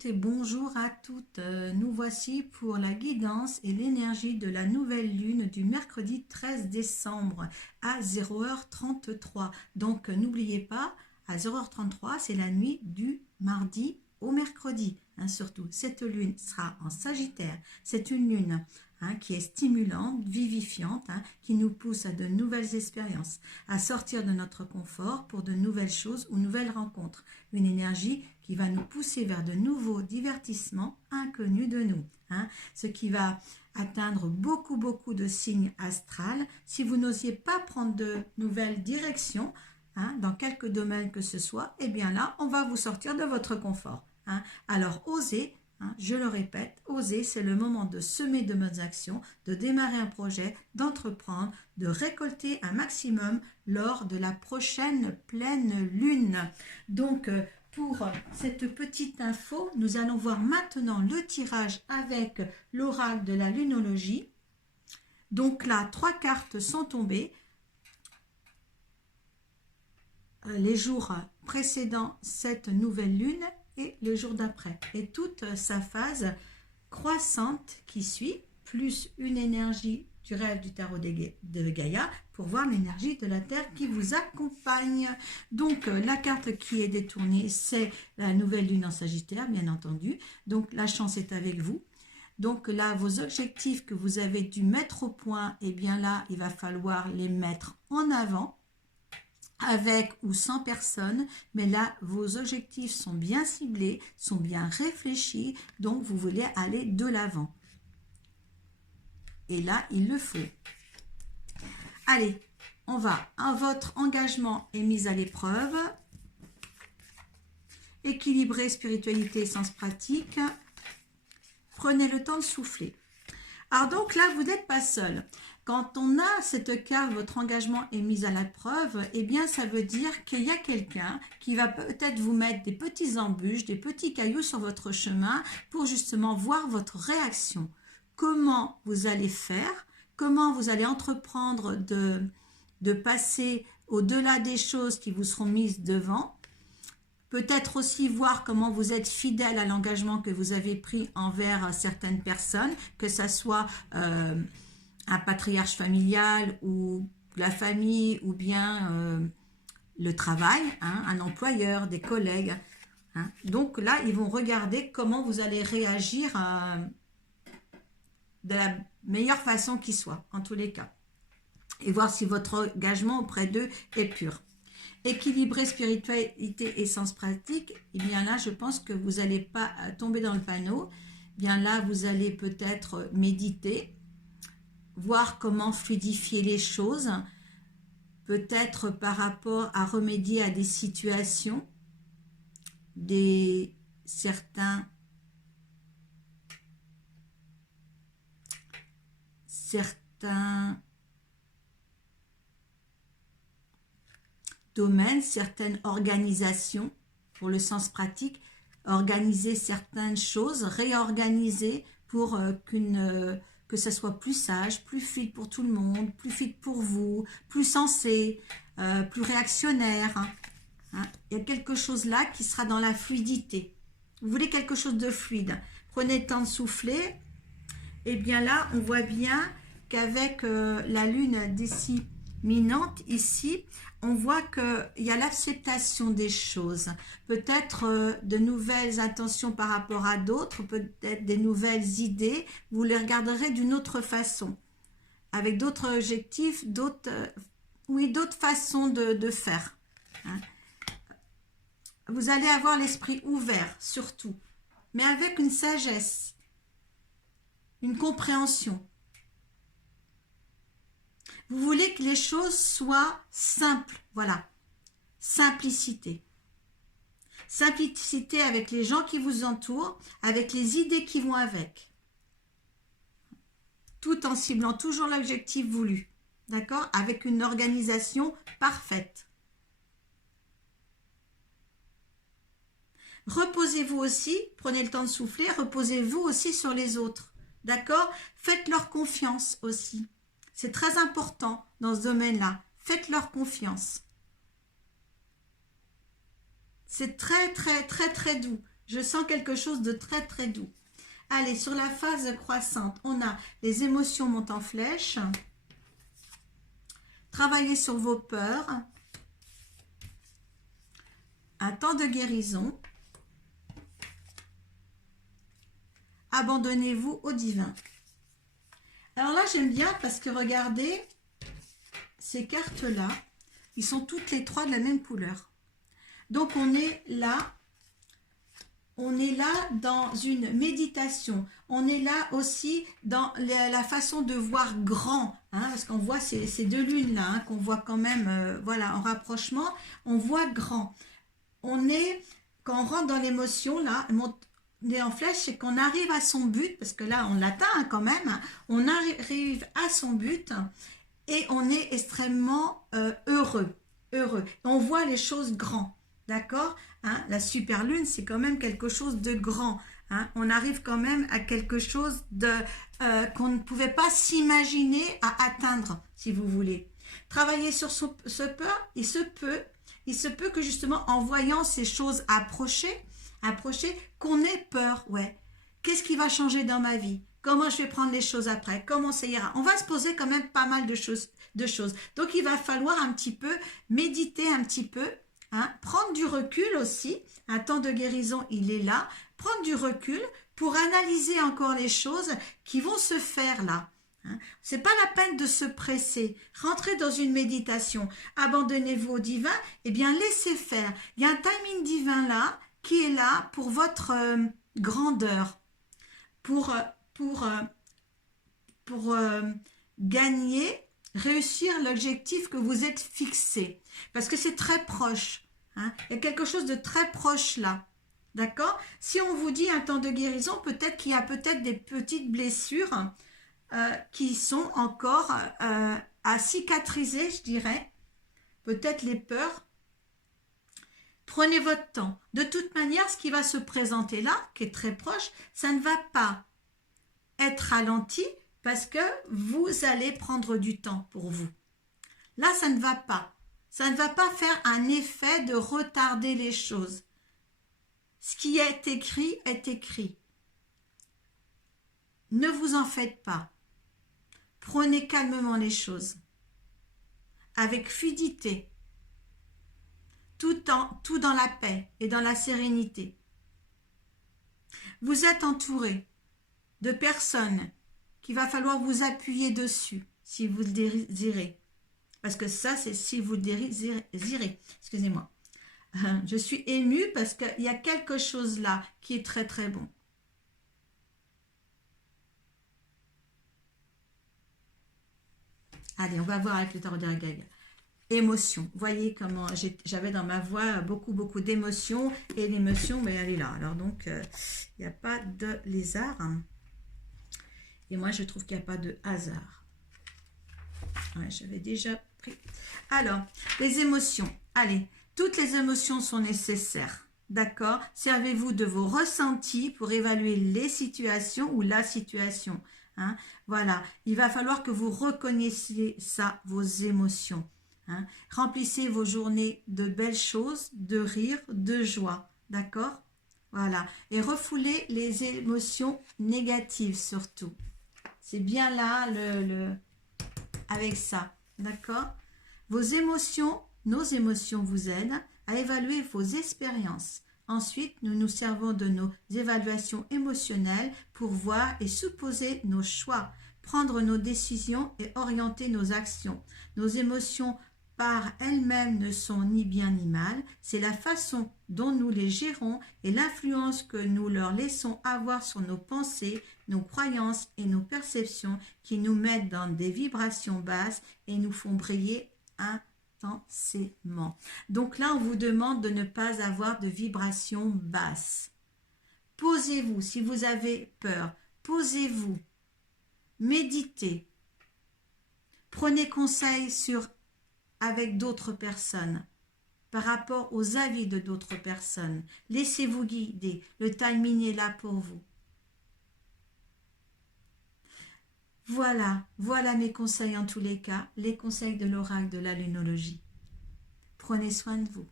toutes et bonjour à toutes. Nous voici pour la guidance et l'énergie de la nouvelle lune du mercredi 13 décembre à 0h33. Donc n'oubliez pas, à 0h33, c'est la nuit du mardi au mercredi. Surtout, cette lune sera en Sagittaire. C'est une lune qui est stimulante, vivifiante, qui nous pousse à de nouvelles expériences, à sortir de notre confort pour de nouvelles choses ou nouvelles rencontres. Une énergie qui va nous pousser vers de nouveaux divertissements inconnus de nous. Ce qui va atteindre beaucoup de signes astrales. Si vous n'osiez pas prendre de nouvelles directions, dans quelque domaine que ce soit, eh bien là, on va vous sortir de votre confort. Alors, osez. Je le répète, oser, c'est le moment de semer de bonnes actions, de démarrer un projet, d'entreprendre, de récolter un maximum lors de la prochaine pleine lune. Donc, pour cette petite info, nous allons voir maintenant le tirage avec l'oracle de la lunologie. Donc là, 3 cartes sont tombées. Les jours précédant cette nouvelle lune et le jour d'après, et toute sa phase croissante qui suit, plus une énergie du rêve du tarot de Gaïa pour voir l'énergie de la Terre qui vous accompagne. Donc la carte qui est détournée, c'est la nouvelle lune en Sagittaire, bien entendu. Donc la chance est avec vous. Donc là, vos objectifs que vous avez dû mettre au point, et bien là, il va falloir les mettre en avant, avec ou sans personne, mais là, vos objectifs sont bien ciblés, sont bien réfléchis, donc vous voulez aller de l'avant. Et là, il le faut. Allez, on va. Votre engagement est mis à l'épreuve. Équilibré, spiritualité et sens pratique. Prenez le temps de souffler. Alors donc là, vous n'êtes pas seul. Quand on a cette carte, votre engagement est mis à l'épreuve, eh bien ça veut dire qu'il y a quelqu'un qui va peut-être vous mettre des petits embûches, des petits cailloux sur votre chemin pour justement voir votre réaction. Comment vous allez faire, comment vous allez entreprendre de passer au-delà des choses qui vous seront mises devant. Peut-être aussi voir comment vous êtes fidèle à l'engagement que vous avez pris envers certaines personnes, que ça soit un patriarche familial ou la famille ou bien le travail, un employeur, des collègues. Donc là, ils vont regarder comment vous allez réagir de la meilleure façon qui soit, en tous les cas. Et voir si votre engagement auprès d'eux est pur. Équilibrer spiritualité et sens pratique, et bien là, je pense que vous n'allez pas tomber dans le panneau. Bien là, vous allez peut-être méditer, voir comment fluidifier les choses, peut-être par rapport à remédier à des situations, certains domaines, certaines organisations, pour le sens pratique, organiser certaines choses, réorganiser pour que ça soit plus sage, plus fluide pour tout le monde, plus fluide pour vous, plus sensé, plus réactionnaire. Il y a quelque chose là qui sera dans la fluidité. Vous voulez quelque chose de fluide. Prenez le temps de souffler. Et bien là, on voit bien qu'avec la lune disséminante ici, on voit qu'il y a l'acceptation des choses, peut-être de nouvelles intentions par rapport à d'autres, peut-être des nouvelles idées, vous les regarderez d'une autre façon, avec d'autres objectifs, d'autres façons de faire. Vous allez avoir l'esprit ouvert, surtout, mais avec une sagesse, une compréhension. Vous voulez que les choses soient simples, voilà, simplicité. Simplicité avec les gens qui vous entourent, avec les idées qui vont avec. Tout en ciblant toujours l'objectif voulu, d'accord? Avec une organisation parfaite. Reposez-vous aussi, prenez le temps de souffler, reposez-vous aussi sur les autres, d'accord? Faites-leur confiance aussi. C'est très important dans ce domaine-là. Faites-leur confiance. C'est très doux. Je sens quelque chose de très très doux. Allez, sur la phase croissante, on a les émotions montent en flèche. Travaillez sur vos peurs. Un temps de guérison. Abandonnez-vous au divin. Alors là, j'aime bien parce que regardez, ces cartes-là, ils sont toutes les trois de la même couleur. Donc, on est là dans une méditation. On est là aussi dans la façon de voir grand, hein, parce qu'on voit ces deux lunes-là, hein, qu'on voit quand même, voilà, en rapprochement, on voit grand. Quand on rentre dans l'émotion, là, on est en flèche, c'est qu'on arrive à son but, parce que là, on l'atteint hein, quand même, hein, on arrive à son but et on est extrêmement heureux. On voit les choses grands. D'accord, hein, la super lune, c'est quand même quelque chose de grand. Hein, on arrive quand même à quelque chose qu'on ne pouvait pas s'imaginer à atteindre, si vous voulez. Travailler sur ce peur, il se peut que justement en voyant ces choses approcher, qu'on ait peur. Ouais. Qu'est-ce qui va changer dans ma vie? Comment je vais prendre les choses après? Comment ça ira? On va se poser quand même pas mal de choses. Donc il va falloir un petit peu méditer un petit peu. Hein, prendre du recul aussi, un temps de guérison, il est là, prendre du recul pour analyser encore les choses qui vont se faire là. Hein. C'est pas la peine de se presser, rentrez dans une méditation, abandonnez-vous au divin, et bien laissez faire. Il y a un timing divin là, qui est là pour votre grandeur, pour gagner, réussir l'objectif que vous êtes fixé. Parce que c'est très proche. Hein. Il y a quelque chose de très proche là. D'accord? Si on vous dit un temps de guérison, peut-être qu'il y a peut-être des petites blessures qui sont encore à cicatriser, je dirais. Peut-être les peurs. Prenez votre temps. De toute manière, ce qui va se présenter là, qui est très proche, ça ne va pas être ralenti parce que vous allez prendre du temps pour vous. Là, ça ne va pas. Ça ne va pas faire un effet de retarder les choses. Ce qui est écrit est écrit. Ne vous en faites pas. Prenez calmement les choses. Avec fluidité. Tout dans la paix et dans la sérénité. Vous êtes entouré de personnes qu'il va falloir vous appuyer dessus si vous le désirez. Parce que ça, c'est si vous le désirez. Excusez-moi. Je suis émue parce qu'il y a quelque chose là qui est très très bon. Allez, on va voir avec le tarot de la Gaïa. Émotion. Voyez comment j'avais dans ma voix beaucoup d'émotions. Et l'émotion, ben, elle est là. Alors donc, il n'y a pas de lézard. Hein. Et moi, je trouve qu'il n'y a pas de hasard. Ouais, j'avais déjà pris. Alors, les émotions. Allez, toutes les émotions sont nécessaires. D'accord? Servez-vous de vos ressentis pour évaluer les situations ou la situation. Hein? Voilà. Il va falloir que vous reconnaissiez ça, vos émotions. Hein? Remplissez vos journées de belles choses, de rire, de joie. D'accord? Voilà. Et refoulez les émotions négatives surtout. C'est bien là avec ça. D'accord? Vos émotions, nos émotions vous aident à évaluer vos expériences. Ensuite, nous nous servons de nos évaluations émotionnelles pour voir et supposer nos choix, prendre nos décisions et orienter nos actions. Nos émotions par elles-mêmes ne sont ni bien ni mal, c'est la façon dont nous les gérons et l'influence que nous leur laissons avoir sur nos pensées, nos croyances et nos perceptions qui nous mettent dans des vibrations basses et nous font briller intensément. Donc là, on vous demande de ne pas avoir de vibrations basses. Posez-vous, si vous avez peur, posez-vous, méditez, prenez conseil avec d'autres personnes, par rapport aux avis de d'autres personnes. Laissez-vous guider, le timing est là pour vous. Voilà mes conseils en tous les cas, les conseils de l'oracle de la lunologie. Prenez soin de vous.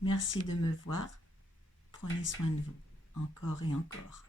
Merci de me voir. Prenez soin de vous, encore et encore.